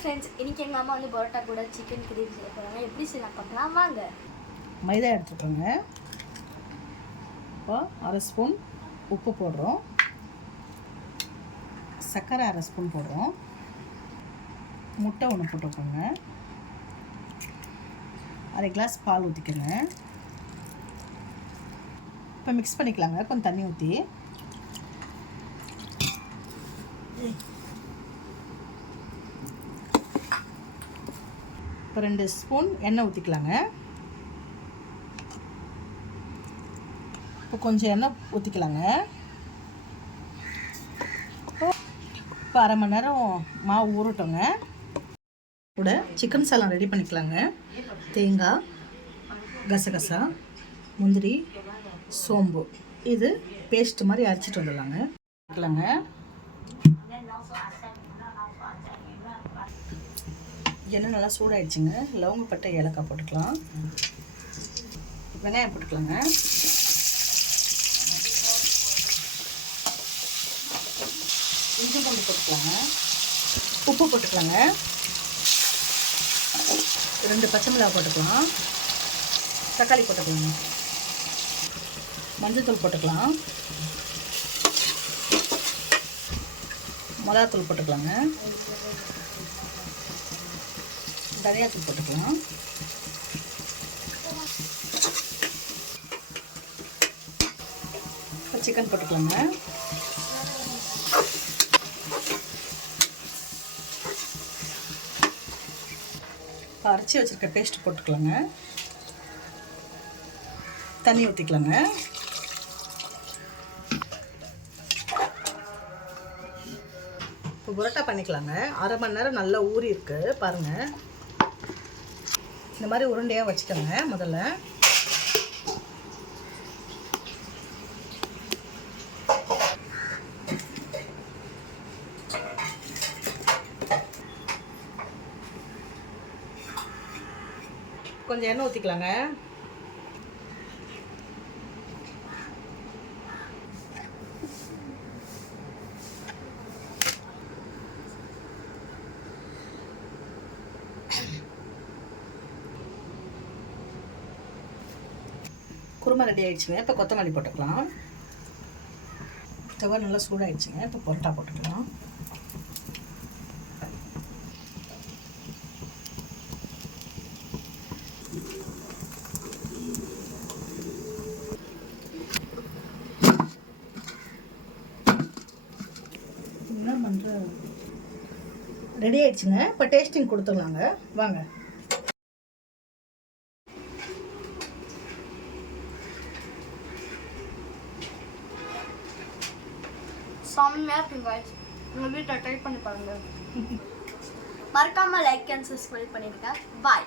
Friends, இன்னைக்கு எங்கள் அம்மா வந்து பரோட்டா கூட சிக்கன் கிரேவி செய்ய போகிறாங்க. எப்படி செய்யலாம் பார்க்கலாம் வாங்க. மைதா எடுத்துக்கோங்க. இப்போ அரை ஸ்பூன் உப்பு போடுறோம், சர்க்கரை அரை ஸ்பூன் போடுறோம், முட்டை ஒன்று போட்டுக்கோங்க, அரை கிளாஸ் பால் ஊற்றிக்கோங்க. இப்போ மிக்ஸ் பண்ணிக்கலாங்க. கொஞ்சம் தண்ணி ஊற்றி இப்போ 2 ஸ்பூன் எண்ணெய் ஊற்றிக்கலாங்க. இப்போ கொஞ்சம் எண்ணெய் ஊற்றிக்கலாங்க. இப்போ அரை மணி நேரம் மாவு ஊறட்டோங்க. கூட சிக்கன் மசாலா ரெடி பண்ணிக்கலாங்க. தேங்காய், கசகசா, முந்திரி, சோம்பு இது பேஸ்ட் மாதிரி அரைச்சிட்டு வந்துடலாங்க. எண்ணெய் நல்லா சூடாயிடுச்சுங்க. லவங்கப்பட்டை, ஏலக்காய் போட்டுக்கலாம். வெங்காயம் போட்டுக்கலாங்க. இஞ்சி பூண்டு போட்டுக்கலாங்க. உப்பு போட்டுக்கலாங்க. 2 பச்சை மிளகாய் போட்டுக்கலாம். தக்காளி போட்டுக்கலாங்க. மஞ்சள்தூள் போட்டுக்கலாம். மிளகாத்தூள் போட்டுக்கலாங்க. தனியாத்தூள் போட்டுக்கலாம். சிக்கன் போட்டுக்கலாங்க. அரைச்சி வச்சுருக்க பேஸ்ட் போட்டுக்கலாங்க. தண்ணி ஊற்றிக்கலாங்க. இப்போ புரோட்டா பண்ணிக்கலாங்க. அரை மணி நேரம் நல்லா ஊறி இருக்குது பாருங்கள். இந்த மாதிரி உருண்டையாக வச்சுக்கோங்க. முதல்ல கொஞ்சம் எண்ணெய் ஊற்றிக்கலாங்க. குருமா ரெடி ஆகிடுச்சுங்க. இப்போ கொத்தமல்லி போட்டுக்கலாம். தவா நல்லா சூடாகிடுச்சுங்க. இப்போ பரோட்டா போட்டுக்கலாம். என்ன பண்ணுற ரெடி ஆகிடுச்சுங்க. இப்போ டேஸ்டிங் கொடுத்துடலாங்க வாங்க. செம்மையாக இருக்குங்க காய்ஸ். உங்கள் வீட்டில் ட்ரை பண்ணி பாருங்கள். மறக்காமல் லைக் அண்ட் சப்ஸ்கிரைப் பண்ணிடுங்க. பாய்.